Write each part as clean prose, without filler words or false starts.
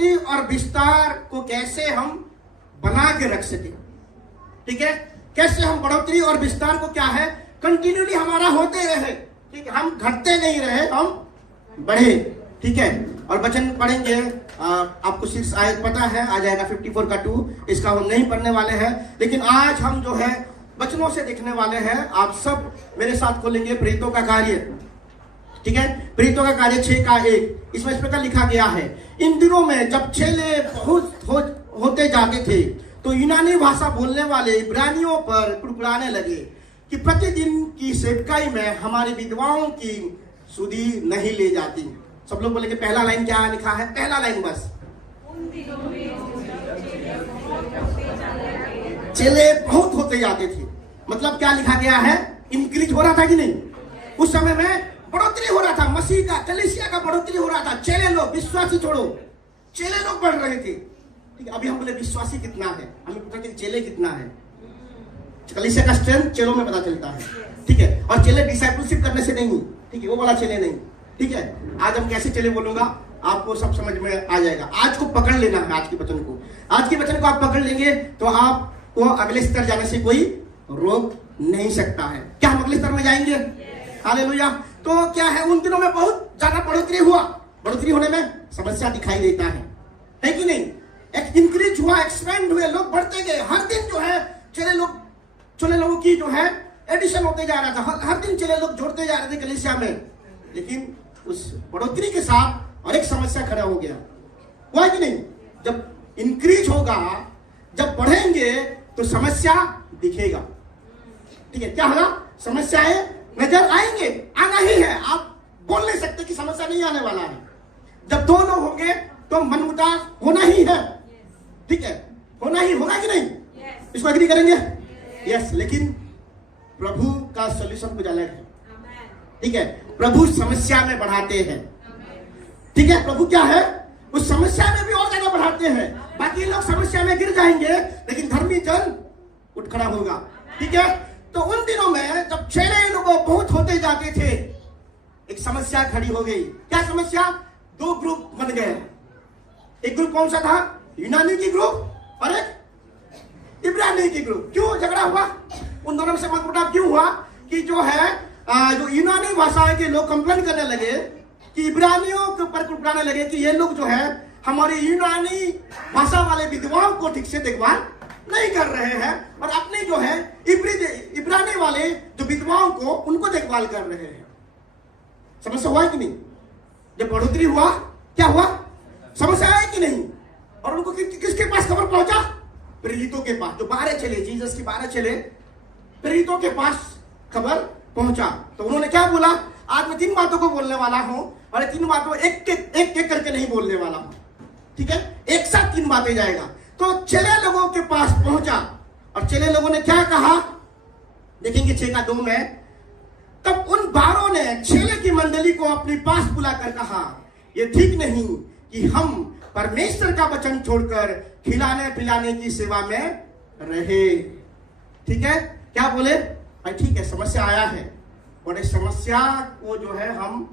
बढ़ोतरी और विस्तार को कैसे हम बना के रख सके। ठीक है, कैसे हम बढ़ोतरी और विस्तार को क्या है कंटिन्यूली हमारा होते रहे। ठीक है, हम घटते नहीं रहे, हम बढ़े। ठीक है, और वचन पढ़ेंगे। आपको 6 आयत पता है, आ जाएगा 54 का 2, इसका हम नहीं पढ़ने वाले हैं। लेकिन आज हम जो है वचनों से देखने वाले हैं। आप सब मेरे साथ खोलेंगे प्रेरितों का कार्य। ठीक है, प्रेरितों का कार्य 6 का 1। इसमें इस प्रकार लिखा गया है, इन दिनों में जब चेले बहुत होते जाते थे तो यूनानी भाषा बोलने वाले इब्रानियों पर कुड़कुड़ाने लगे कि प्रतिदिन की सेवकाई में हमारी विधवाओं की सुधि नहीं ले जाती। सब लोग बोलेंगे पहला लाइन क्या लिखा है, पहला लाइन बस। चेले बहुत होते जाते थे, मतलब क्या लिखा गया है, इंक्रीज हो रहा था कि नहीं। उस समय में बढ़ोतरी हो रहा था, मसीह का कलीसिया का बढ़ोतरी हो रहा था। चेले लोग, विश्वासी छोड़ो, चेले लोग बढ़ रहे थे। ठीक है, अभी हम बोले विश्वासी कितना है, हमें पता है चेले कितना है। कलीसिया का स्ट्रेंथ चेलों में पता चलता है। ठीक है, और चेले डिसाइपलशिप करने से नहीं। ठीक है, वो वाला चेले नहीं। ठीक है, आज हम कैसे चले बोलूंगा, आपको सब समझ में आ जाएगा। आज को पकड़ लेना है, आज के वचन को। आज के वचन को आप पकड़ लेंगे तो आपको अगले स्तर जाने से कोई रोक नहीं सकता है। क्या हम अगले स्तर में जाएंगे? हालेलुया। तो क्या है, उन दिनों में बहुत ज्यादा बढ़ोतरी हुआ। बढ़ोतरी होने में समस्या दिखाई देता है कि नहीं। एक इंक्रीज हुआ, एक्सपेंड हुए, लोग बढ़ते गए। हर दिन जो है चले लोगों की जो है एडिशन होते जा रहा था। हर दिन चले लोग जोड़ते जा रहे थे कलीसिया में। लेकिन उस बढ़ोतरी के साथ और एक समस्या खड़ा हो गया, हुआ कि नहीं। जब इंक्रीज होगा, जब बढ़ेंगे तो समस्या दिखेगा। ठीक है, क्या होगा, समस्याएं नजर आएंगे, आना ही है। आप बोल नहीं सकते कि समस्या नहीं आने वाला है। जब दो लोग होंगे तो मनमुटाव होना ही है। ठीक है, होना ही होगा कि नहीं, इसको एग्री करेंगे। यस, लेकिन प्रभु का सॉल्यूशन कुछ अलग है। ठीक है, प्रभु समस्या में बढ़ाते हैं। ठीक है, प्रभु क्या है, उस समस्या में भी और ज्यादा बढ़ाते हैं। बाकी लोग समस्या में गिर जाएंगे, लेकिन धर्मी जन उठ खड़ा होगा। ठीक है, तो उन दिनों में जब चेले लोग बहुत होते जाते थे, एक समस्या खड़ी हो गई। क्या समस्या? 2 ग्रुप बन गए। एक ग्रुप कौन सा था, यूनानी की ग्रुप, और एक इब्रानी की ग्रुप। क्यों झगड़ा हुआ? उन दोनों में से मतमुटाव क्यों हुआ कि जो है जो यूनानी भाषा के लोग कंप्लेन करने लगे कि इब्रानियों के ऊपर कुड़कुड़ाने लगे कि ये लोग जो है हमारी यूनानी भाषा वाले विधवाओं को ठीक से देखभाल नहीं कर रहे हैं, और अपने जो है इब्रानी वाले जो विधवाओं को उनको देखभाल कर रहे हैं। समस्या हुआ है कि नहीं? जब बढ़ोतरी हुआ, क्या हुआ, समस्या है कि नहीं। और उनको किसके पास खबर पहुंचा? प्रेरितों के पास। जो 12 चेले, जीसस के 12 चेले, प्रेरितों के पास खबर पहुंचा। तो उन्होंने क्या बोला, आज मैं 3 बातों को बोलने वाला हूं, और 3 बातों एक करके नहीं बोलने वाला हूं। ठीक है, एक साथ 3 बातें जाएगा। तो चेले लोगों के पास पहुंचा, और चेले लोगों ने क्या कहा, देखेंगे 6 का 2 में। तब उन 12 ने चेले की मंडली को अपने पास बुलाकर कहा, यह ठीक नहीं कि हम परमेश्वर का वचन छोड़कर खिलाने पिलाने की सेवा में रहे। ठीक है, क्या बोले भाई, ठीक है समस्या आया है, और इस समस्या को जो है हम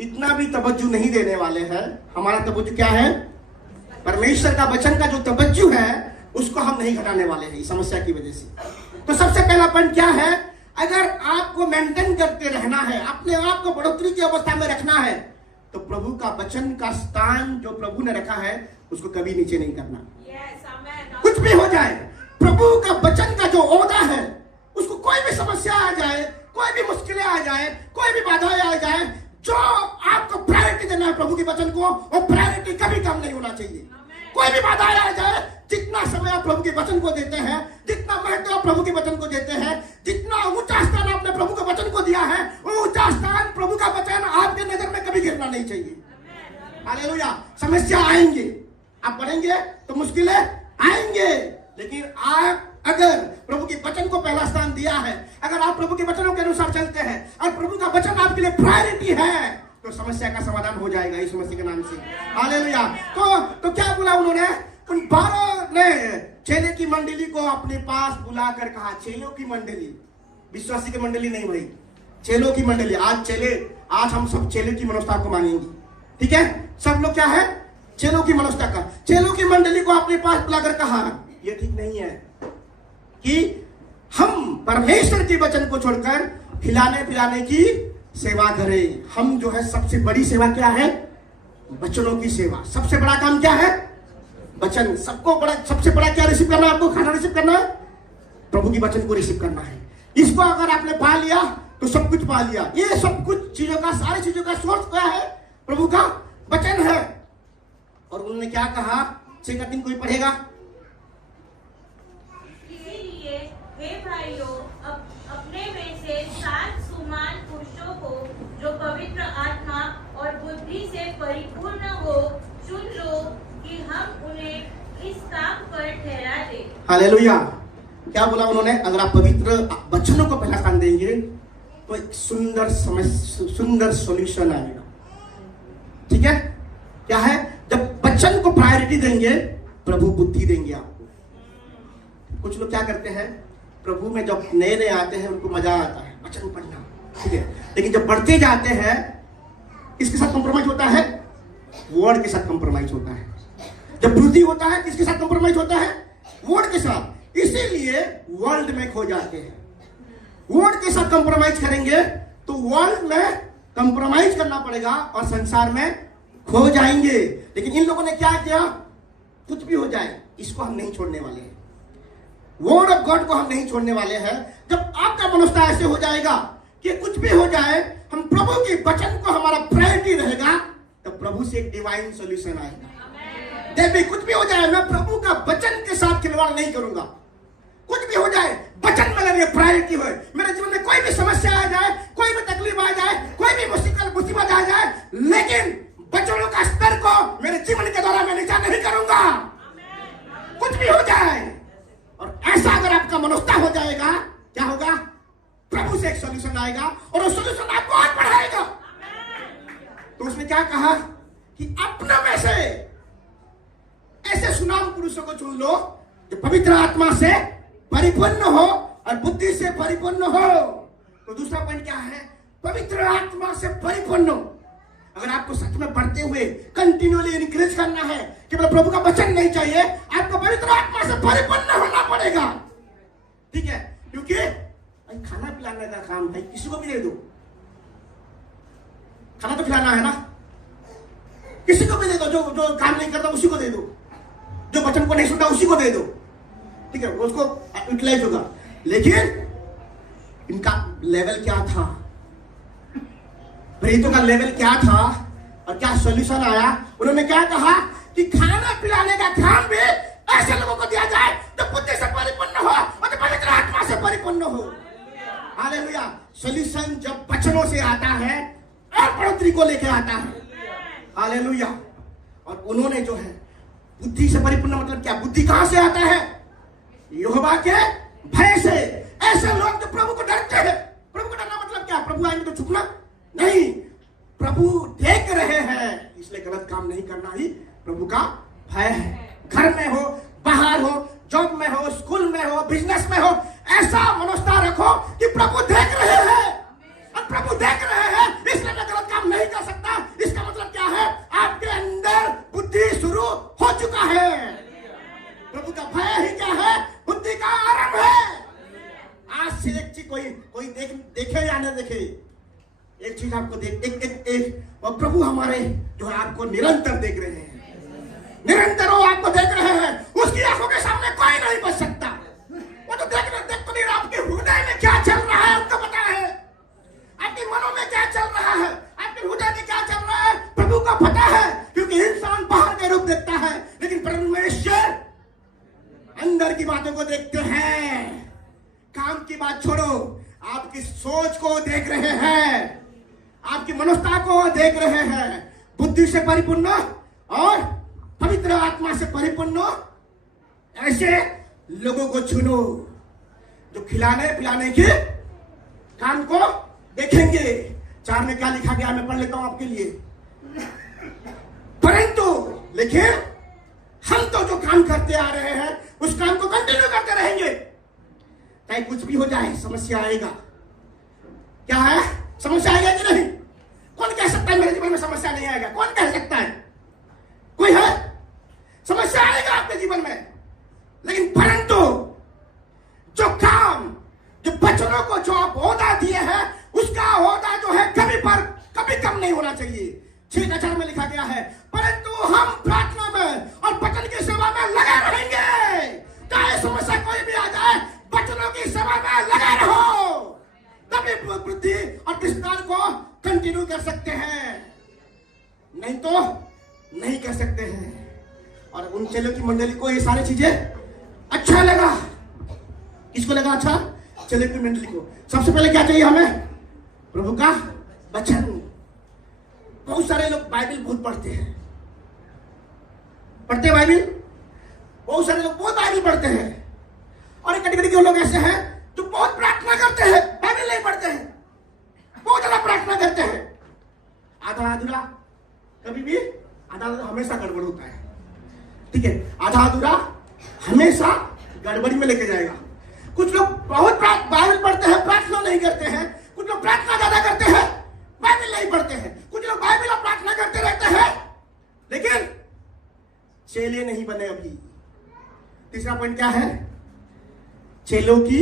इतना भी तवज्जो नहीं देने वाले हैं। हमारा तवज्जो क्या है, परमेश्वर का वचन का जो तवज्जो है उसको हम नहीं घटाने वाले हैं इस समस्या की वजह से। तो सबसे पहला पॉइंट क्या है, अगर आपको मेंटेन करते रहना है, अपने आप को बढ़ोतरी की अवस्था में रखना है, तो प्रभु का वचन का स्थान जो प्रभु ने रखा है उसको कभी नीचे नहीं करना। कुछ भी हो जाए, प्रभु का वचन का जो ओहदा है उसको कोई भी समस्या आ जाए, कोई भी मुश्किलें आ जाए, कोई भी बाधाएं आ जाए, जो आपको प्रायोरिटी देना है प्रभु के वचन को, वो प्रायोरिटी कभी कम नहीं होना चाहिए। कोई भी बाधाएं आ जाए, जितना समय आप प्रभु के वचन को देते हैं, जितना महत्व आप प्रभु के वचन को देते हैं, जितना ऊंचा स्थान आपने प्रभु के वचन को दिया है, वो ऊंचा स्थान प्रभु का वचन आपके नजर में कभी गिरना नहीं चाहिए। हालेलुया। समस्या आएंगे, आप पढ़ेंगे तो मुश्किलें आएंगे, लेकिन आप अगर प्रभु के वचन को पहला स्थान दिया है, अगर आप प्रभु के वचनों के अनुसार चलते हैं और प्रभु का वचन आपके लिए प्रायोरिटी है, तो समस्या का समाधान हो जाएगा यीशु मसीह के नाम से। हालेलुया। तो क्या बोला उन्होंने, उन 12 ने चेले की मंडली को अपने पास बुलाकर कहा, चेलों की मंडली, विश्वासी की मंडली नहीं भाई, चेलों की मंडली। आज हम सब चेले की मनोस्था को मानेंगे। ठीक है, सब लोग क्या है, चेलों की मनोस्ता का, चेलों की मंडली को अपने पास बुलाकर कहा यह ठीक नहीं है कि हम परमेश्वर के वचन को छोड़कर खिलाने पिलाने की सेवा करें। हम जो है सबसे बड़ी सेवा क्या है? वचनों की सेवा। सबसे बड़ा काम क्या है? वचन। सबको बड़ा, सबसे बड़ा क्या रिसीव करना है? आपको खाना रिसीव करना है, प्रभु की वचन को रिसीव करना है। इसको अगर आपने पा लिया तो सब कुछ पा लिया। ये सब कुछ चीजों का, सारी चीजों का सोर्स क्या है? प्रभु का वचन है। और उन्होंने क्या कहा? 6 कोई पढ़ेगा? इसीलिए हे भाइयों, अपने में से 7 सुमान पुरुषों को जो पवित्र आत्मा और बुद्धि से परिपूर्ण हो चुन लो कि हम उन्हें इस काम पर ठहरा दे। हालेलुया। क्या बोला उन्होंने? अगर आप पवित्र वचनों को पहला स्थान देंगे तो एक सुंदर सॉल्यूशन आएगा। ठीक है? क्या है? जब वचन को प्रायोरिटी देंगे, प्रभु बुद्धि देंगे आपको। कुछ लोग क्या करते हैं, प्रभु में जब नए नए आते हैं उनको मजा आता है वचन पढ़ना, ठीक है, लेकिन जब बढ़ते जाते हैं किसके साथ कॉम्प्रोमाइज होता है? वर्ड के साथ कॉम्प्रोमाइज होता है। जब वृद्धि होता है किसके साथ कॉम्प्रोमाइज होता है? वर्ड के साथ। इसीलिए वर्ल्ड में खो जाते हैं। वर्ड के साथ कॉम्प्रोमाइज करेंगे तो वर्ल्ड में कॉम्प्रोमाइज करना पड़ेगा और संसार में खो जाएंगे। लेकिन इन लोगों ने क्या किया? कुछ भी हो जाए इसको हम नहीं छोड़ने वाले हैं। वर्ड ऑफ गॉड को हम नहीं छोड़ने वाले हैं। जब आपका मनोस्ता ऐसे हो जाएगा कि कुछ भी हो जाए हम प्रभु के वचन को हमारा प्रायोरिटी रहेगा, तब प्रभु से एक डिवाइन सॉल्यूशन आएगा। देवी कुछ भी हो जाए मैं प्रभु का वचन के साथ खिलवाड़ नहीं करूंगा। कुछ भी हो जाए वचन मेरे लिए प्रायोरिटी हो। मेरे जीवन में कोई भी समस्या आ जाए, कोई भी तकलीफ आ जाए, कोई भी मुसीबत आ जाए, लेकिन वचनों का स्तर को मेरे जीवन के द्वारा मैं नीचा नहीं करूंगा। कुछ भी हो जाए। और ऐसा अगर आपका मनोस्ता हो जाएगा, क्या होगा? प्रभु से एक सॉल्यूशन आएगा और वो सॉल्यूशन आपको आगे बढ़ाएगा। तो उसने क्या कहा कि अपने में से ऐसे सुनाम पुरुषों को चुन लो जो पवित्र आत्मा से परिपूर्ण हो और बुद्धि से परिपूर्ण हो। तो दूसरा पॉइंट क्या है? पवित्र आत्मा से परिपूर्ण हो। अगर आपको सच में बढ़ते हुए कंटिन्यूअली इंक्रीज करना है कि मतलब प्रभु का वचन नहीं चाहिए, आपको पवित्र आत्मा से परिपूर्ण होना पड़ेगा। ठीक है? क्योंकि खाना पिलाने का काम है, किसी को भी दे दो। खाना तो खिलाना है ना, किसी को भी दे दो। जो काम नहीं करता उसी को दे दो, जो वचन को नहीं सुनता उसी को दे दो। ठीक है, उसको यूटिलाइज होगा। लेकिन इनका लेवल क्या था? प्रेरितों का लेवल क्या था और क्या सॉल्यूशन आया? उन्होंने क्या कहा कि खाना पिलाने का काम भी ऐसे लोगों को दिया जाए जो बुद्धि से परिपूर्ण हो और जो पवित्र आत्मा से परिपूर्ण हो। हालेलुया। सॉल्यूशन जब वचनों से आता है और बढ़ोतरी को लेकर आता है। हालेलुया। और उन्होंने जो है बुद्धि से परिपूर्ण मतलब क्या? बुद्धि कहां से आता है? यहोवा के भय से। ऐसे लोग जो प्रभु को डरते हैं। प्रभु को डरना मतलब क्या? प्रभु आएंगे तो छुपना नहीं। प्रभु देख रहे हैं इसलिए गलत काम नहीं करना ही प्रभु का भय है। घर में हो, बाहर हो, जॉब में हो, स्कूल में हो, बिजनेस में हो, ऐसा मनोस्ता रखो कि प्रभु देख रहे हैं। और प्रभु देख रहे हैं इसलिए मैं गलत काम नहीं कर सकता। इसका मतलब क्या है? आपके अंदर बुद्धि शुरू हो चुका है। प्रभु का भय ही क्या है? बुद्धि का आरंभ है। आज से एक चीज कोई देखे या न देखे, एक चीज आपको एक और प्रभु हमारे जो है आपको निरंतर देख रहे हैं। निरंतर वो आपको देख रहे हैं। उसकी आंखों के सामने कोई नहीं बच सकता। वो तो देख तो नहीं रहा आपके हृदय में क्या चल रहा है उनको पता है। आपके मनों में क्या चल रहा है, आपके हृदय में क्या चल रहा है प्रभु को पता है। क्योंकि इंसान बाहर के रूप देखता है लेकिन परमेश्वर अंदर की बातों को देखते हैं। काम की बात छोड़ो, आपकी सोच को देख रहे हैं, आपकी मनोस्ता को देख रहे हैं। बुद्धि से परिपूर्ण और पवित्र आत्मा से परिपूर्ण ऐसे लोगों को चुनो जो खिलाने पिलाने के काम को देखेंगे। 4 में क्या लिखा गया मैं पढ़ लेता हूं आपके लिए। परंतु लेकिन हम तो जो काम करते आ रहे हैं उस काम को कंटिन्यू करते रहेंगे। चाहे कुछ भी हो जाए समस्या आएगा। क्या है? समस्या आएगा कि नहीं? कौन कह सकता है मेरे जीवन में समस्या नहीं आएगा? कौन कह सकता है? कोई है? समस्या आएगा आपके जीवन में, लेकिन परंतु जो काम, जो बच्चों को जो आप ओहदा दिए हैं, उसका ओहदा जो है कभी कम नहीं होना चाहिए। 6 अक्षर में लिखा गया है, परंतु हम प्रार्थना में और वचन की सेवा में लगे रहेंगे। चाहे समस्या कोई भी आ जाए, वचनों की सेवा में लगे रहो, तभी वृद्धि और विस्तार को कंटिन्यू कर सकते हैं, नहीं तो नहीं कर सकते हैं। और उन चेलों की मंडली को ये सारी चीजें अच्छा लगा। किसको लगा अच्छा? चेलों की मंडली को। सबसे पहले क्या चाहिए हमें? प्रभु का वचन। बहुत सारे लोग बाइबल बहुत पढ़ते हैं, बाइबल, बहुत सारे लोग बहुत बाइबल पढ़ते हैं, और एक कैटेगरी के लोग ऐसे हैं जो बहुत प्रार्थना करते हैं, बाइबल नहीं पढ़ते हैं, बहुत ज्यादा प्रार्थना करते हैं। आधा अधूरा, कभी भी आधा अधूरा हमेशा गड़बड़ होता है, ठीक है? आधा अधूरा हमेशा गड़बड़ी में लेके जाएगा। कुछ लोग बहुत बाइबल पढ़ते हैं, प्रार्थना नहीं करते हैं। कुछ लोग प्रार्थना ज्यादा करते हैं, बाइबल नहीं पढ़ते हैं। कुछ लोग बाइबल और प्रार्थना करते रहते हैं, लेकिन चेले नहीं बने अभी। तीसरा पॉइंट क्या है? चेलों की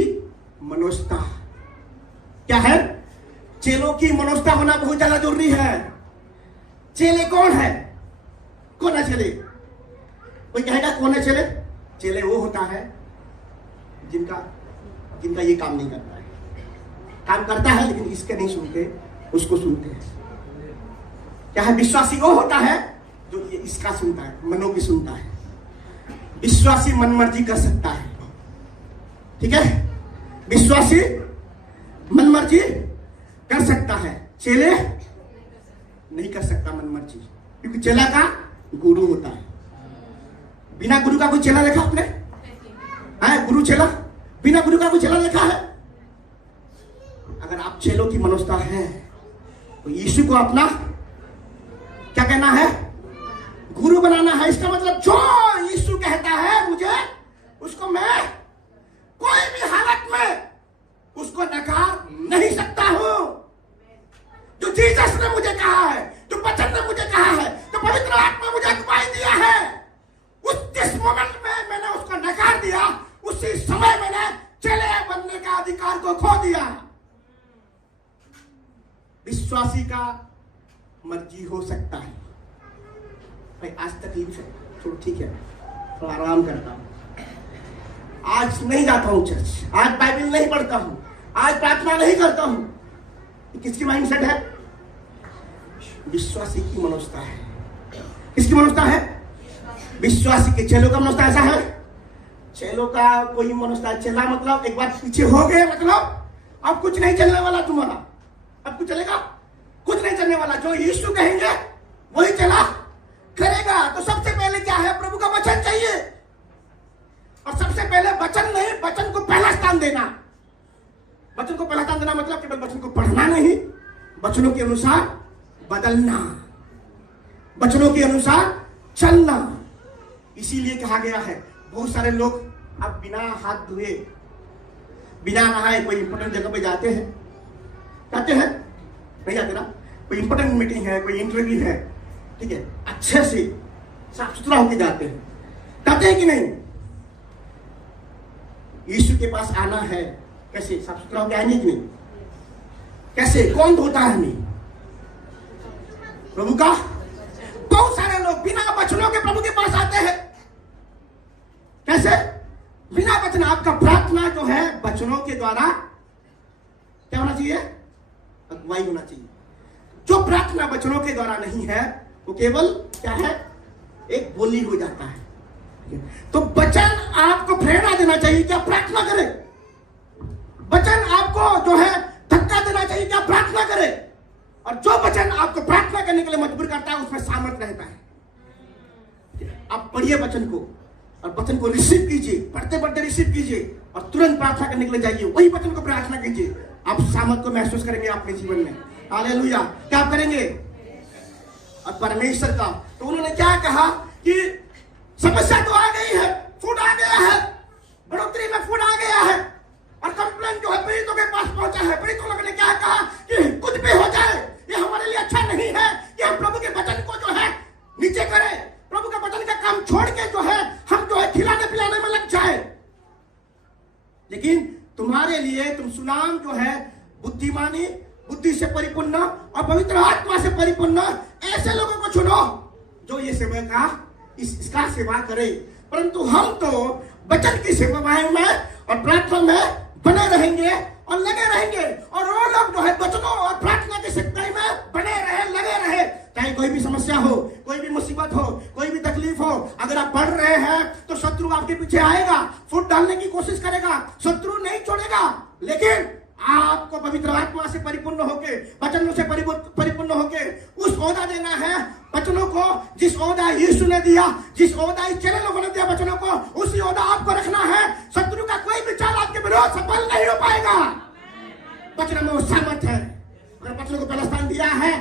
मनोस्था। क्या है? चेलों की मनोस्था होना बहुत ज्यादा जरूरी है। चेले कौन है? कौन है चेले? कोई कहेगा कौन है चेले? चेले वो होता है जिनका ये काम नहीं करता है, काम करता है लेकिन इसके नहीं सुनते, उसको सुनते हैं। क्या है? विश्वासी वो होता है जो ये इसका सुनता है, मनों की सुनता है। विश्वासी मन मर्जी कर सकता है, ठीक है? विश्वासी मन मर्जी कर सकता है, चेले नहीं कर सकता मन मर्जी, क्योंकि चेला का गुरु होता है। बिना गुरु का कोई चेला देखा आपने? है गुरु चेला? बिना गुरु का कोई चेला देखा है? अगर आप चेलों की मनोस्था है तो यीशु को अपना क्या कहना है? गुरु बनाना है। इसका मतलब जो यीशु कहता है मुझे, उसको मैं कोई भी हालत में उसको नकार नहीं सकता हूं। जो जीसस ने मुझे कहा है, जो वचन ने मुझे कहा है, जो पवित्र आत्मा मुझे अगुवाई दिया है, जिस मोमेंट में मैंने उसको नकार दिया, उसी समय मैंने चेले बनने का अधिकार को खो दिया। विश्वासी का मर्जी हो सकता है। भाई आज तकलीफ है, थोड़ा ठीक है, थोड़ा आराम करता हूं, आज नहीं जाता हूं चर्च, आज बाइबल नहीं पढ़ता हूं, आज प्रार्थना नहीं करता हूं। किसकी माइंडसेट है? विश्वासी की मनोस्था है। किसकी मनोस्था है? विश्वासी के। चेलों का मनोस्था ऐसा है? चेलों का कोई मनोस्था, चेला मतलब एक बार पीछे हो गए, मतलब अब कुछ नहीं चलने वाला तुम्हारा, अब कुछ चलेगा? कुछ नहीं चलने वाला। जो यीशु कहेंगे वही चला करेगा। तो सबसे पहले क्या है? प्रभु का वचन चाहिए, और सबसे पहले वचन नहीं, वचन को पहला स्थान देना। वचन को पहला स्थान देना मतलब केवल वचन को पढ़ना नहीं, वचनों के अनुसार बदलना, वचनों के अनुसार चलना। इसीलिए कहा गया है, बहुत सारे लोग अब बिना हाथ धोए, बिना नहाए कोई इंपॉर्टेंट जगह पे जाते हैं नहीं जाते ना? कोई इंपॉर्टेंट मीटिंग है, कोई इंटरव्यू है, ठीक है, अच्छे से साफ सुथरा होकर जाते हैं कि नहीं? यीशु के पास आना है, कैसे साफ सुथरा होकर आएंगे कि नहीं? कैसे? कौन धोता है हमें? प्रभु का। बहुत सारे लोग बिना वचनों के प्रभु के पास आते हैं। कैसे? बिना वचन। आपका प्रार्थना जो है वचनों के द्वारा क्या होना चाहिए? अगुवाई होना चाहिए। जो प्रार्थना वचनों के द्वारा नहीं है वो केवल क्या है? एक बोली हो जाता है। तो वचन आपको प्रेरणा देना चाहिए कि आप प्रार्थना करें। वचन आपको जो है धक्का देना चाहिए कि आप प्रार्थना करें। और जो वचन आपको प्रार्थना करने के लिए मजबूर करता है, उसमें सामर्थ्य रहता है। आप पढ़िए वचन को, और वचन को रिसीव कीजिए, पढ़ते पढ़ते रिसीव कीजिए, और तुरंत प्रार्थना करने के लिए जाइए। वही वचन को प्रार्थना कीजिए, आप सामर्थ को महसूस करेंगे अपने जीवन में। हालेलुया। क्या आप करेंगे? और परमेश्वर का। तो उन्होंने क्या कहा कि समस्या तो आ गई है, फूड आ गया है, बढ़ोतरी में फूड आ गया है, और कंप्लेन जो है पीड़ितों के पास पहुंचा है। पीड़ितों लोगों ने क्या कहा कि कुछ भी हो जाए, ये हमारे लिए अच्छा नहीं है कि हम प्रभु के वचन को जो है नीचे करें। प्रभु का बुद्धिमानी, बुद्धि से परिपूर्ण और पवित्र आत्मा से परिपूर्ण ऐसे लोगों को चुनो जो ये सेवा का इसका सेवा करे। परंतु हम तो वचन की सेवा में और प्रार्थना में बने रहेंगे और लगे रहेंगे, और वो लोग जो है वचनों और प्रार्थना की सेवा में बने रहे, लगे रहे। चाहे कोई भी समस्या हो, कोई भी मुसीबत हो, कोई भी तकलीफ हो, अगर आप बढ़ रहे हैं तो शत्रु आपके पीछे आएगा, फुट डालने की कोशिश करेगा, शत्रु नहीं छोड़ेगा। लेकिन आपको पवित्र आत्मा से परिपूर्ण होके, वचनों से परिपूर्ण होके उस ओहदा देना है वचनों को, जिस ओहदा यीशु ने दिया, जिस ओहदा इस चैनल लोगों ने दिया वचनों को, उसी ओहदा आपको रखना है। शत्रु का कोई भी चाल आपके विरोध सफल नहीं हो पाएगा। वचन में वो सामर्थ है। अगर वचनों को पहला स्थान दिया है,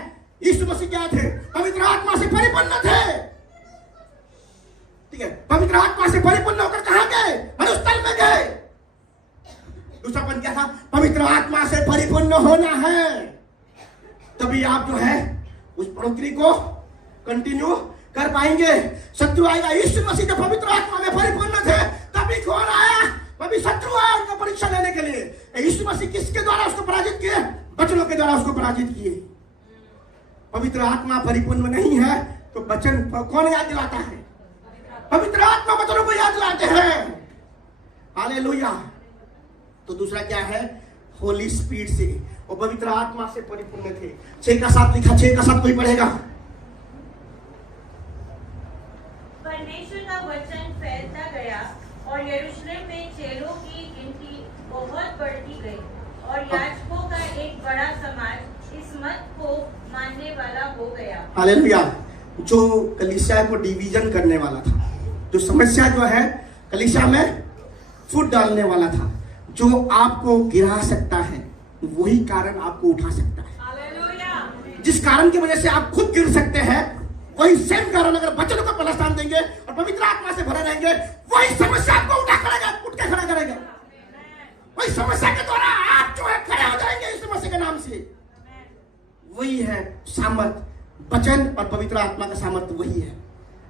यीशु मसीह क्या थे? पवित्र आत्मा से परिपूर्ण थे। ठीक है, पवित्र आत्मा से परिपूर्ण होकर कहां गए? मरुस्थल में गए। दूसरा पद क्या था? पवित्र आत्मा से परिपूर्ण होना है, तभी आप जो है उस बढ़ोतरी को कंटिन्यू कर पाएंगे। शत्रु आएगा। यीशु मसीह जब पवित्र आत्मा में परिपूर्ण थे, तभी कौन आया? तभी शत्रु आया उनको परीक्षा लेने के लिए। यीशु मसीह किसके द्वारा उसको पराजित किए? वचनों के द्वारा उसको पराजित किए। पवित्र आत्मा परिपूर्ण नहीं है तो वचन कौन याद दिलाता है? पवित्र आत्मा वचनों को याद दिलाते हैं। हालेलुया। तो दूसरा क्या है? होली स्पिरिट से, वो पवित्र आत्मा से परिपूर्ण थे। 6 का 7 लिखा, 6 का 7 कोई पढ़ेगा? परमेश्वर का वचन फैलता गया और यरूशलेम में चेलों की गिनती बहुत बढ़ती गई, और याजकों का एक बड़ा समाज इस मत को मानने वाला हो गया। हालेलुया। जो कलीसिया को डिवीजन करने वाला था, जो समस्या जो है कलीसिया में फुट डालने वाला था, जो आपको गिरा सकता है, वही कारण आपको उठा सकता है। हालेलुया। जिस कारण की वजह से आप खुद गिर सकते हैं, वही सेम कारण अगर वचनों को पहला स्थान देंगे और पवित्र आत्मा से भरे रहेंगे, वही समस्या आपको उठ के खड़ा करेगा। वही समस्या के द्वारा आप जो है खड़े हो जाएंगे इस समस्या के नाम से। वही है सामर्थ, वचन और पवित्र आत्मा का सामर्थ वही है।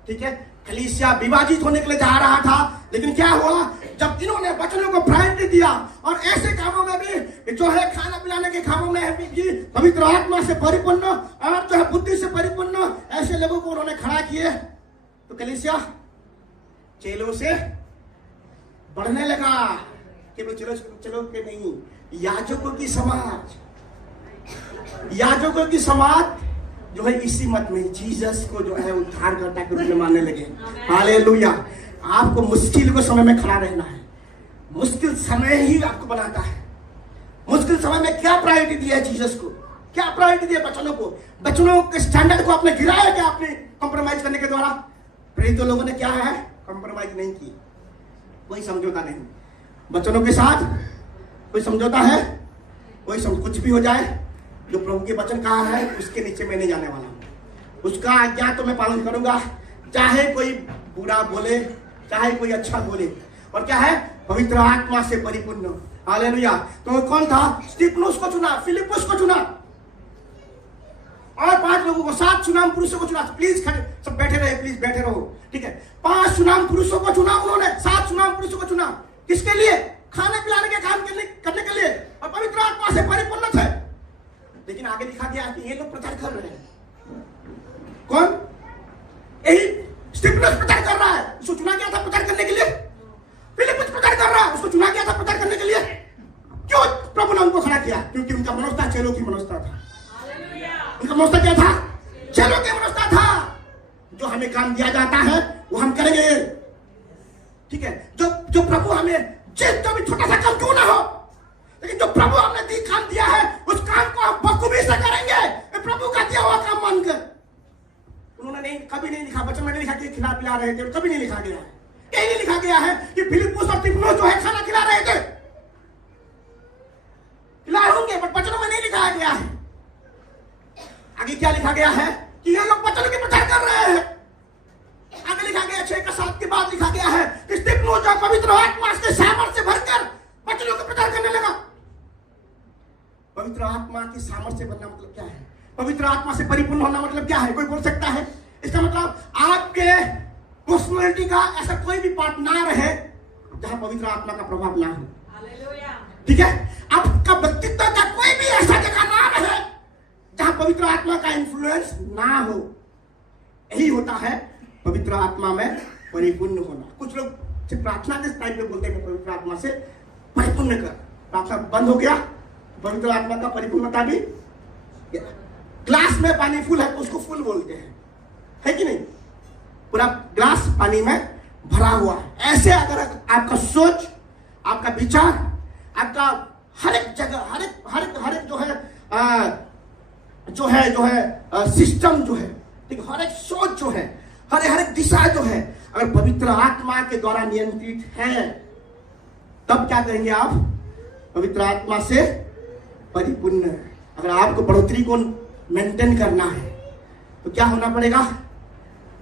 ठीक है, कलीसिया विभाजित होने के लिए जा रहा था, लेकिन क्या हुआ? जब इन्होंने वचनों को प्रायोरिटी दिया और ऐसे कामों में भी जो है खाना पिलाने के कामों में भी पवित्र आत्मा से परिपूर्ण और जो है बुद्धि से परिपूर्ण ऐसे लोगों को उन्होंने खड़ा किए, तो कलीसिया चेलों से बढ़ने लगा। केवल चलो के नहीं, याजकों की समाज, याजकों की समाज जो है इसी मत में जीसस को जो है उद्धारकर्ता के रूप में मानने लगे। हालेलुया। आपको मुश्किल के समय में खड़ा रहना है। मुश्किल समय ही आपको बनाता है। मुश्किल समय में क्या प्रायोरिटी दिया है जीसस को? क्या प्रायोरिटी दिया वचनों को? वचनों के स्टैंडर्ड को आपने गिराया क्या? आपने कॉम्प्रोमाइज करने के द्वारा? प्रेरित लोगों ने क्या है? कॉम्प्रोमाइज नहीं की, कोई समझौता नहीं। वचनों के साथ कोई समझौता है? कोई कुछ भी हो जाए, जो प्रभु के वचन कहा है उसके नीचे मैं नहीं जाने वाला हूं। उसका आज्ञा तो मैं पालन करूंगा, चाहे कोई बुरा बोले, चाहे कोई अच्छा बोले। और क्या है? पवित्र आत्मा से परिपूर्ण। हालेलुया। तो कौन था? स्तिफनुस को चुना, फिलिपुस को चुना, और 5 लोगों को, 7 सुनाम पुरुषों को चुना। प्लीज खड़े सब बैठे रहे, प्लीज बैठे रहो। ठीक है, 5 सुनाम पुरुषों को चुना उन्होंने, 7 सुनाम पुरुषों को चुना। किसके लिए? खाने पिलाने के काम करने के लिए, और पवित्र आत्मा से परिपूर्ण थे। लेकिन आगे दिखा दिया कि ये लोग प्रचार कर रहे हैं। कौन? यही स्तिफनुस प्रचार कर रहा है। उसको चुना गया था प्रचार करने के लिए। फिलिपुस प्रचार कर रहा है, उसको चुना गया था प्रचार करने के लिए। क्यों प्रभु ने उनको खड़ा किया? क्योंकि उनका मनोस्ता चेलों की मनोस्ता था। उनका मनोस्ता क्या था? चेलों की मनोस्ता था। जो हमें काम दिया जाता है वो हम करेंगे। ठीक है, जो प्रभु हमें जो भी छोटा सा काम क्यों ना हो, लेकिन जो प्रभु हमने काम दिया है उस काम को हम बखूबी से करेंगे, प्रभु का दिया हुआ काम मानकर। उन्होंने नहीं, कभी नहीं लिखा, वचन में नहीं लिखा कि खिला पिला रहे थे, कभी नहीं लिखा गया है। यही नहीं लिखा गया है कि फिलिपुस और स्तिफनुस जो है खाना खिला रहे थे। खिलाए होंगे, बट वचनों में नहीं लिखा गया है। आगे क्या लिखा गया है? कि ये लोग वचन के प्रचार कर रहे हैं। आगे लिखा गया 6 का 7 के बाद लिखा गया है कि स्तिफनुस जो पवित्र आत्मा के सामर्थ्य से भरकर वचनों का प्रचार करने लगा। पवित्र आत्मा की सामर्थ्य बनना मतलब क्या है? पवित्र आत्मा से परिपूर्ण होना मतलब क्या है? कोई बोल सकता है? इसका मतलब आपके पर्सनालिटी का ऐसा कोई भी पार्ट ना रहे जहां पवित्र आत्मा का प्रभाव ना हो। ठीक है, आपका व्यक्तित्व का कोई भी ऐसा जगह ना रहे जहां पवित्र आत्मा का इन्फ्लुएंस ना हो। यही होता है पवित्र आत्मा में परिपूर्ण होना। कुछ लोग सिर्फ प्रार्थना के टाइम पे बोलते हैं पवित्र आत्मा से परिपूर्ण कर, प्रार्थना बंद हो गया, पवित्र आत्मा का परिपूर्णता भी। ग्लास में पानी फुल है तो उसको फुल बोलते हैं, है कि नहीं? पूरा ग्लास पानी में भरा हुआ है। ऐसे अगर आपका सोच, आपका विचार, आपका हर एक जगह, हर एक जो है सिस्टम जो है, ठीक, हर एक सोच जो है, हर एक दिशा जो है, अगर पवित्र आत्मा के द्वारा नियंत्रित है, तब क्या करेंगे आप? पवित्र आत्मा से परिपूर्ण है। अगर आपको बढ़ोतरी को मेंटेन करना है तो क्या होना पड़ेगा?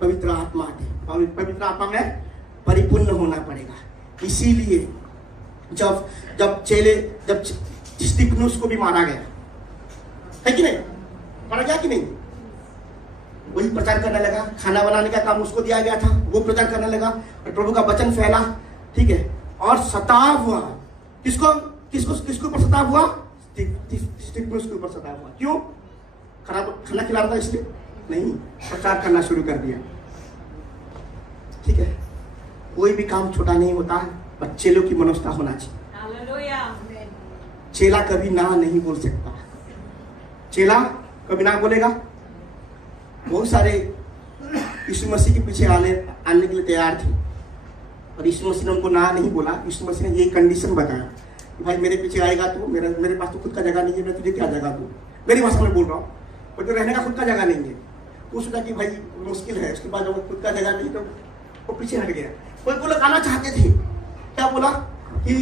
पवित्र आत्मा में परिपूर्ण होना पड़ेगा। इसीलिए जब स्तिफनुस को भी मारा गया, है कि नहीं? मारा गया कि नहीं? वही प्रचार करने लगा, खाना बनाने का काम उसको दिया गया था, वो प्रचार करने लगा और प्रभु का वचन फैला, ठीक है। और सताव हुआ, किसको ऊपर सताव हुआ? स्तिफनुस के ऊपर सताव हुआ। क्यों? खाना खिला रहा था इसलिए नहीं, प्रचार करना शुरू कर दिया, ठीक है। कोई भी काम छोटा नहीं होता है, पर चेलों की मनोस्था होना चाहिए। चेला कभी ना नहीं बोल सकता, चेला कभी ना बोलेगा। बहुत सारे यीशु मसीह के पीछे आने के लिए तैयार थे, और यीशु मसीह ने उनको ना नहीं बोला। यीशु मसीह ने ये कंडीशन बताया कि भाई मेरे पीछे आएगा तू, मेरे पास तो खुद का जगह नहीं है, मैं तुझे क्या जगह दूँ? मेरी भाषा में बोल रहा हूँ, और जो रहने का खुद का जगह नहीं है, वो सोचा कि भाई मुश्किल है। उसके बाद जब खुद का जगह नहीं तो वो पीछे हट गया। कोई लोग आना चाहते थे, क्या बोला कि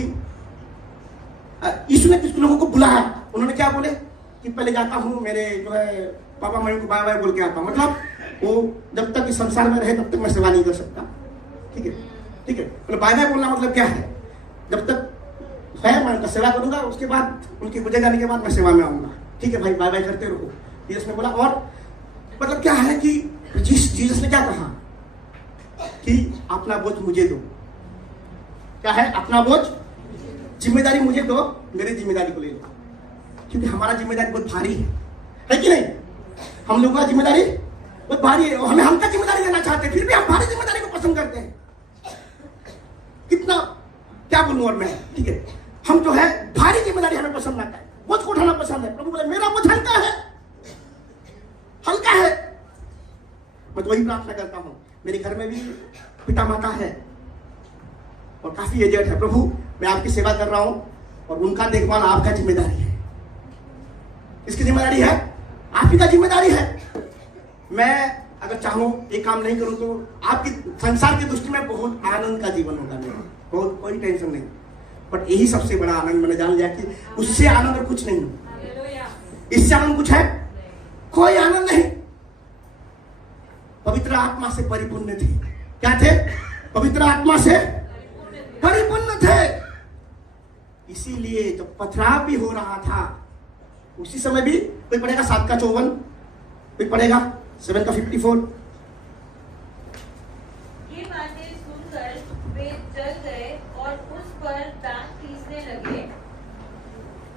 यीशु ने कुछ लोगों को बुलाया, उन्होंने क्या बोले कि पहले जाता हूँ, मेरे जो है पापा मम्मी को बाय बाय बोल के आता हूँ। मतलब वो जब तक इस संसार में रहे तब तक मैं सेवा नहीं कर सकता, ठीक है, ठीक है। मतलब बाय बाय बोलना मतलब क्या है? जब तक है मैं उनका सेवा करूंगा, उसके बाद उनकी गुजर जाने के बाद मैं सेवा में आऊंगा, ठीक है भाई, बाय बाय करते रहो, जीसस ने बोला। और मतलब क्या है कि जीसस ने क्या कहा कि अपना बोझ मुझे दो। क्या है? अपना बोझ, जिम्मेदारी मुझे दो, मेरी जिम्मेदारी को ले लो, क्योंकि हमारा जिम्मेदारी बहुत भारी है कि नहीं? हम लोगों का जिम्मेदारी बहुत भारी है, और हमें हमका जिम्मेदारी लेना चाहते हैं, फिर भी हम भारी जिम्मेदारी को पसंद करते हैं। कितना क्या बोलूं और मैं, ठीक है। हम जो है भारी जिम्मेदारी हमें पसंद आता है, बोझ को उठाना पसंद है। प्रभु बोले मेरा बोझ हल्का है, हल्का है। मैं तो वही प्रार्थना करता हूं। मेरे घर में भी पिता माता है और काफी एजेड है। प्रभु मैं आपकी सेवा कर रहा हूं और उनका देखभाल आपका जिम्मेदारी है। इसकी जिम्मेदारी है, आप ही का जिम्मेदारी है। मैं अगर चाहूं एक काम नहीं करूं तो आपकी संसार की दृष्टि में बहुत आनंद का जीवन होगा मेरा, बहुत, कोई टेंशन नहीं। बट यही सबसे बड़ा आनंद मैंने जान लिया कि उससे आनंद और कुछ नहीं, इससे आनंद कुछ है? कोई आनंद नहीं। पवित्र आत्मा से परिपूर्ण थे। क्या थे? पवित्र आत्मा से परिपूर्ण थे। इसीलिए जब पथराव भी हो रहा था उसी समय भी, कोई पढ़ेगा 7:54, कोई पढ़ेगा 7:54। ये बातें सुनकर वे जल गए और उस पर दांत पीसने लगे।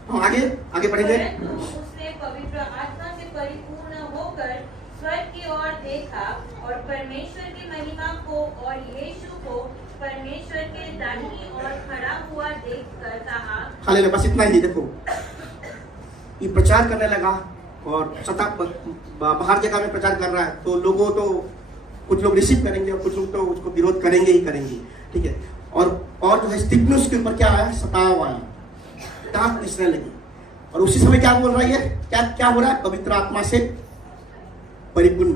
हम आगे पढ़ेंगे। परंतु उसने पवित्र आत्मा से परिपूर्ण होकर स्वर्ग की ओर देखा और परमेश्वर की महिमा को और यीशु को परमेश्वर के दाहिनी ओर खड़ा हुआ देखकर कहा। हालेलुया। बस इतना ही। देखो ये प्रचार करने लगा और बाहर जगह में प्रचार कर रहा है, तो लोगों तो कुछ लोग रिसीव करेंगे और कुछ लोग तो उसको विरोध करेंगे ही करेंगे, ठीक है। और जो है स्तिफनुस के ऊपर क्या आया? सताव आया, दांत पिसने लगी। और उसी समय क्या बोल रही है? क्या हो रहा है? पवित्र आत्मा से परिपूर्ण।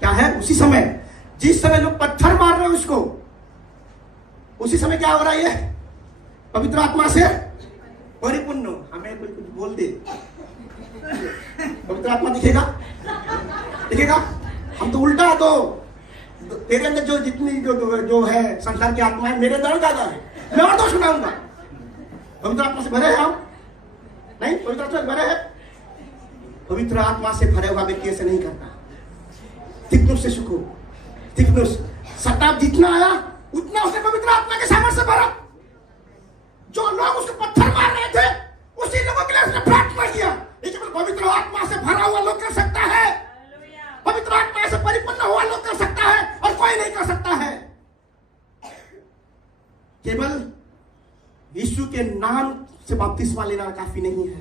क्या है? उसी समय, जिस समय लोग पत्थर मार रहे हैं उसको, उसी समय क्या हो रहा है? पवित्र आत्मा से परिपूर्ण। हमें कोई कुछ बोल दे, पवित्र आत्मा दिखेगा। हम तो उल्टा, तो तेरे अंदर जो जितनी जो है संसार की आत्मा है, मेरे अंदर ज्यादा है, मैं और दोष सुनाऊंगा। पवित्र आत्मा से भरे हैं हम? नहीं, पवित्र आत्मा से भरे हैं। पवित्र आत्मा से भरे हुआ व्यक्ति ऐसे नहीं करता। स्तिफनुस से सीखो। स्तिफनुस सताव जितना आया उतना उसने पवित्र आत्मा के सामर्थ्य से भरा। जो लोग उसको पत्थर मार रहे थे, उसी लोगों के लिए उसने प्रार्थना पवित्र आत्मा से भरा हुआ लोग कर सकता है, पवित्र आत्मा से परिपूर्ण हुआ लोग कर सकता है, और कोई नहीं कर सकता है। केवल यीशु के नाम से बपतिस्मा लेना काफी नहीं है,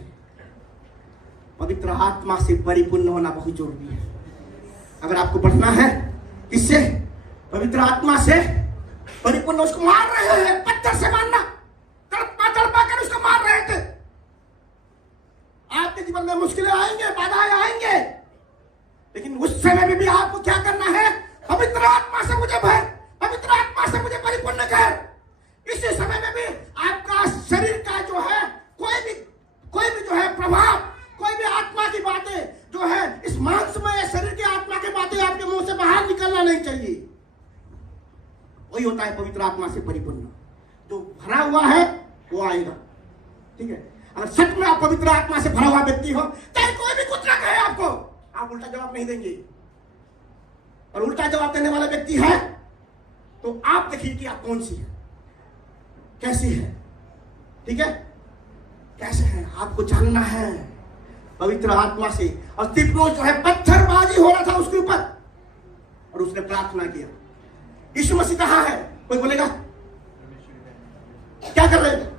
पवित्र आत्मा से परिपूर्ण होना बहुत जरूरी है। अगर आपको बढ़ना है, किससे? पवित्र आत्मा से परिपूर्ण। उसको मार रहे हैं, पत्थर से मारना, तड़पा तड़पा कर उसको मार रहे थे। आपके जीवन में मुश्किलें आएंगे, बाधाएं आएंगे, लेकिन उस समय में भी आपको क्या करना है? पवित्र आत्मा से मुझे भर, पवित्र आत्मा से मुझे परिपूर्ण कर। इसी समय में भी आपका शरीर का जो है कोई भी जो है प्रभाव, कोई भी आत्मा की बातें जो है, इस मांसमय शरीर की आत्मा की बातें आपके मुंह से बाहर निकलना नहीं चाहिए। वही होता है पवित्र आत्मा से परिपूर्ण। जो भरा हुआ है वो आएगा, ठीक है। अगर सच में आप पवित्र आत्मा से भरा हुआ व्यक्ति हो, चाहे कोई भी कुछ ना कहे आपको, आप उल्टा जवाब नहीं देंगे। और उल्टा जवाब देने वाला व्यक्ति है तो आप देखिए कि आप कौन सी है, कैसी है, ठीक है, कैसे है, आपको जानना है पवित्र आत्मा से। और स्तिफनुस जो है पत्थरबाजी हो रहा था उसके ऊपर, और उसने प्रार्थना किया। यीशु मसीह कहां है? कोई बोलेगा क्या कर रहे हैं?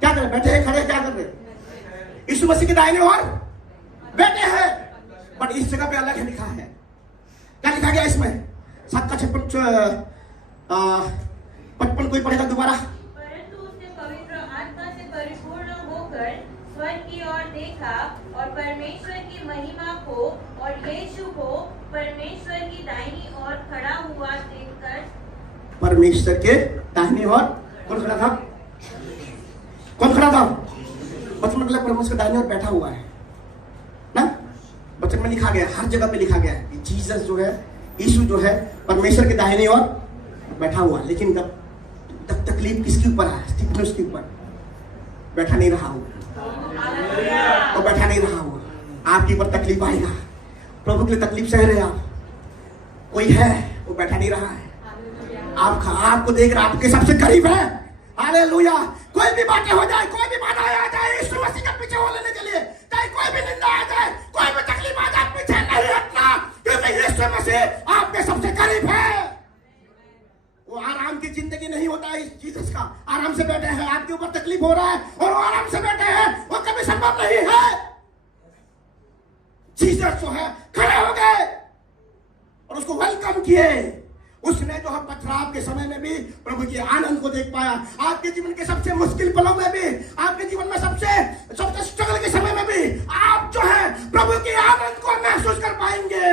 क्या कर रहे? बैठे हैं, खड़े, क्या कर रहे हैं? यीशु मसीह के दाहिने ओर बैठे हैं, बट इस जगह पे अलग है लिखा है। क्या लिखा गया इसमें? 7 का 55 कोई पढ़ेगा दोबारा? परंतु उसने पवित्र आत्मा से परिपूर्ण होकर स्वर्ग की ओर देखा और परमेश्वर की महिमा को और यीशु को परमेश्वर की दाहिनी ओर खड़ा हुआ देखकर। परमेश्वर के दाहिनी ओर कौन खड़ा था? कौन खड़ा था? मतलब परमेश्वर दाहिनी ओर बैठा हुआ है ना। वचन में लिखा गया, हर जगह पे लिखा गया है कि जीसस जो है, यीशु जो है वो के दाहिने ओर बैठा हुआ। लेकिन जब तकलीफ किसके ऊपर है? स्तिफनुस के ऊपर। बैठा नहीं रहा हुआ, वो बैठा नहीं रहा हुआ। आपके ऊपर तकलीफ आएगा, प्रभु के लिए तकलीफ सह रहे आप। कोई है वो बैठा नहीं रहा है, आपको देख रहा, आपके सबसे करीब है। हालेलुया। कोई भी बातें हो जाए, कोई भी बाधा आ जाए, यीशु मसीह के पीछे हो लेने के लिए, चाहे कोई भी निंदा आ जाए, कोई भी तकलीफ आ जाए, पीछे नहीं हटना, क्योंकि यीशु मसीह आपके सबसे करीब है। वो आराम की जिंदगी नहीं होता है जीसस का। आराम से बैठे हैं, आपके ऊपर तकलीफ हो रहा है और वो आराम से बैठे हैं, वो कभी संभव नहीं है। जीसस जो है खड़े हो गए और उसको वेलकम किए। उसने जो है पथराव के समय में भी प्रभु के आनंद को देख पाया। आपके जीवन के सबसे मुश्किल पलों में भी, आपके जीवन में सबसे स्ट्रगल के समय में भी आप जो है प्रभु के आनंद को महसूस कर पाएंगे।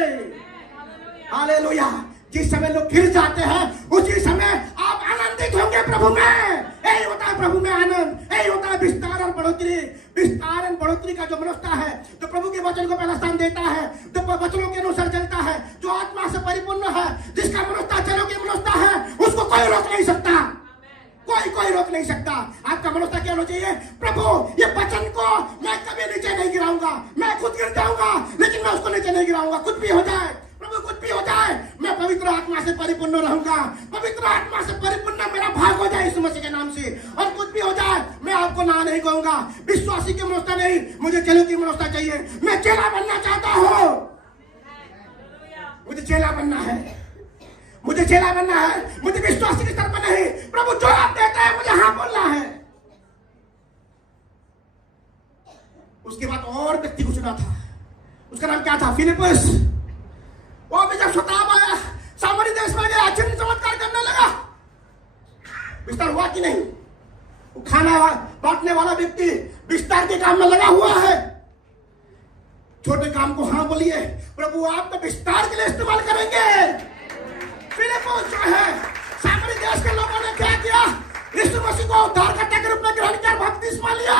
हालेलुया। जिस समय लोग गिर जाते हैं उसी समय आप आनंदित होंगे प्रभु में। यही होता है प्रभु में आनंद, यही होता है विस्तार और बढ़ोतरी। विस्तार और बढ़ोतरी का जो मनुष्य है, जो प्रभु के वचन को पहला स्थान देता है, जो वचनों के अनुसार चलता है, जो आत्मा से परिपूर्ण है, जिसका मनुष्य चलो के मनुष्य है, उसको कोई रोक नहीं सकता, कोई रोक नहीं सकता। आपका मनुष्य क्या होना चाहिए? प्रभु ये वचन को मैं कभी नीचे नहीं गिराऊंगा, मैं खुद गिर जाऊंगा लेकिन मैं उसको नीचे नहीं गिराऊंगा। कुछ भी हो जाए प्रभु, कुछ भी हो जाए, मैं पवित्र आत्मा से परिपूर्ण रहूंगा। पवित्र आत्मा से परिपूर्ण मेरा भाग हो जाए यीशु मसीह के नाम से। और कुछ भी हो जाए मैं आपको ना नहीं कहूंगा। विश्वासी की मनुष्यता नहीं, मुझे चेलों की मनुष्यता चाहिए। मैं चेला बनना चाहता हूं, मुझे चेला बनना है, मुझे चेला बनना है, मुझे विश्वासी की तरफ नहीं। प्रभु जो आप देते हैं मुझे हाँ बोलना है। उसके बाद और व्यक्ति को चुना था, उसका नाम क्या था? फिलिपस। वो भी जब शताब आया, सामरी देश में गया, आश्चर्य चमत्कार करने लगा। विस्तार हुआ कि नहीं? वो खाना बांटने वाला व्यक्ति विस्तार के काम में लगा हुआ है। छोटे काम को हाँ बोलिए, प्रभु आप तो विस्तार के लिए इस्तेमाल करेंगे। फिलिपस जो है, सामरी देश के लोगों ने क्या किया? यीशु मसीह को उद्धारकर्ता के रूप में ग्रहण किया, बपतिस्मा लिया।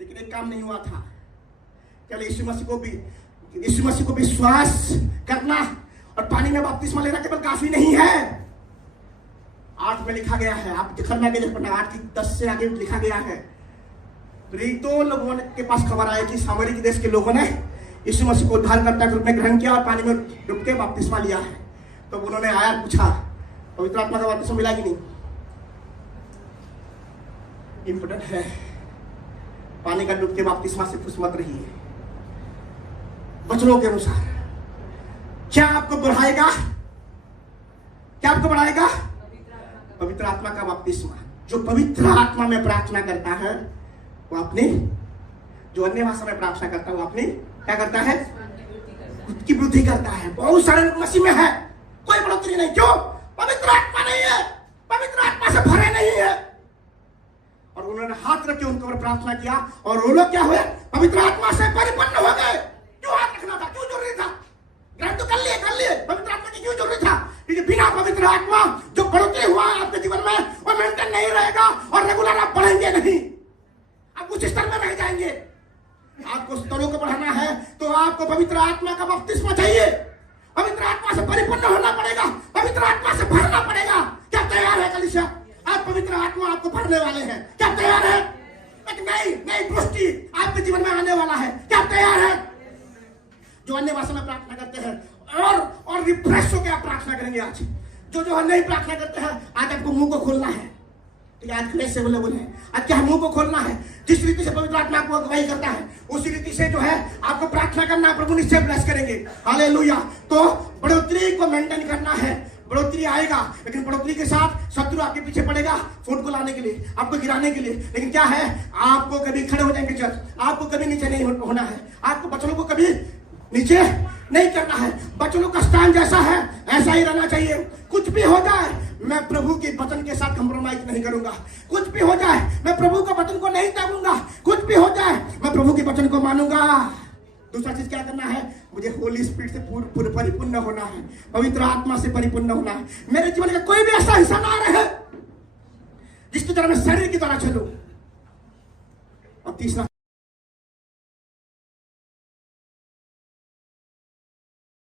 लेकिन एक काम नहीं हुआ था। केवल यीशु मसीह को विश्वास करना और पानी में बपतिस्मा लेना केवल काफी नहीं है। 8 में लिखा गया है, आप दिखना के पढ़ना, 8 की 10 से आगे लिखा गया है। तो लोगों के पास खबर आई कि सामरी के देश के लोगों ने यीशु मसीह को उद्धारकर्ता के रूप में ग्रहण किया और पानी में डूब के बपतिस्मा लिया है। तो उन्होंने आया, पूछा पवित्र आत्मा का बपतिस्मा मिला कि नहीं? इंपॉर्टेंट है। पानी का डूब के बपतिस्मा से खुश मत रहिए। वचनों के अनुसार क्या आपको बढ़ाएगा? क्या आपको बढ़ाएगा? पवित्र आत्मा का बपतिस्मा। जो पवित्र आत्मा में प्रार्थना करता है वो अपनी, जो अन्य भाषा में प्रार्थना करता है वो अपनी क्या करता है? खुद की वृद्धि करता है। बहुत सारे लोग मसीह में है, कोई बढ़ोतरी नहीं। क्यों? पवित्र आत्मा नहीं है, पवित्र आत्मा से भरे नहीं है। और उन्होंने हाथ रख के उनके ऊपर प्रार्थना किया और वो लोग क्या हुए? पवित्र आत्मा से परिपूर्ण हो गए। क्यों हाथ रखना था? क्यों जरूरी था? ग्रहण तो कर लिए, पवित्र आत्मा की क्यों जरूरी था? क्योंकि बिना पवित्र आत्मा जो बढ़ोतरी हुआ है आपके जीवन में वो मेंटेन नहीं रहेगा और रेगुलर आप बढ़ेंगे नहीं, आप कुछ स्तर में रह जाएंगे। आपको स्तरों को बढ़ाना है तो आपको पवित्र आत्मा का बपतिस्मा चाहिए। पवित्र आत्मा से परिपूर्ण होना पड़ेगा, पवित्र आत्मा से भरना पड़ेगा। क्या तैयार है कलीसिया? आज पवित्र आत्मा आपको भरने वाले हैं। क्या तैयार है? एक नई पुष्टि आपके जीवन में आने वाला है। क्या तैयार है? जो अन्य भाषा में प्रार्थना करते हैं और रिफ्रेश होकर आप प्रार्थना करेंगे। आज जो नहीं प्रार्थना करते हैं, आज आपको मुंह को खोलना है। आज क्लेश से बोले आज क्या मुंह को खोलना है। जिस रीति से पवित्र आत्मा आपको अगुवाई करता है उसी रीति से जो है आपको प्रार्थना करना है। प्रभु निश्चय ब्लेस करेंगे। हालेलुया। तो बढ़ोतरी को मेंटेन करना है। बढ़ोतरी आएगा, लेकिन बढ़ोतरी के साथ शत्रु आपके पीछे पड़ेगा फोन को लाने के लिए, आपको गिराने के लिए। लेकिन क्या है? आपको कभी खड़े हो जाएंगे चर्च, आपको कभी नीचे नहीं होना है, आपको बच्चों को कभी नीचे नहीं करना है। बच्चों का स्थान जैसा है ऐसा ही रहना चाहिए। कुछ भी हो जाए मैं प्रभु के वचन के साथ कंप्रोमाइज नहीं करूंगा। कुछ भी हो जाए मैं प्रभु के वचन को नहीं त्यागूंगा। कुछ भी हो जाए मैं प्रभु के वचन को मानूंगा। दूसरा चीज क्या करना है? मुझे होली स्पिरिट से परिपूर्ण होना है, पवित्र आत्मा से परिपूर्ण होना है। मेरे जीवन का कोई भी ऐसा हिस्सा ना रहे जिसकी तरह मैं शरीर की तरह चलूं। और तीसरा